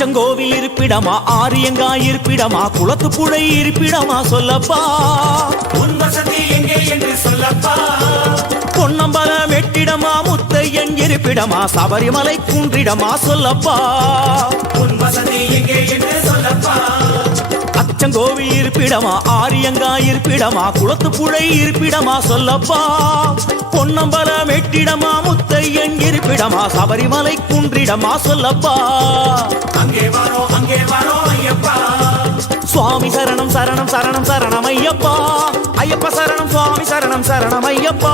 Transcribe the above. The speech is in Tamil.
அச்சங்கோவில் இருப்பிடமா ஆரியங்கா இருப்பிடமா குளத்து புழை இருப்பிடமா சொல்லப்பா. உன் வசதி எங்கே என்று சொல்லப்பா. பொன்னம்பல வெட்டிடமா முத்தையன் இருப்பிடமா சபரிமலை குன்றிடமா சொல்லப்பா. உன் வசதி எங்கே என்று சொல்லப்பா. அச்சங்கோவில் இருப்பிடமா ஆரியங்கா இருப்பிடமா குளத்து புழை இருப்பிடமா சொல்லப்பா. பொன்னம்பல வெட்டிடமா முத்தையன் இருப்பிடமா சபரிமலை குன்றிடமா சொல்லப்பா. சுவாமி சரணம் சரணம் சரணம் சரணம் ஐயப்பா. ஐயப்ப சரணம் சுவாமி சரணம் சரணம் ஐயப்பா.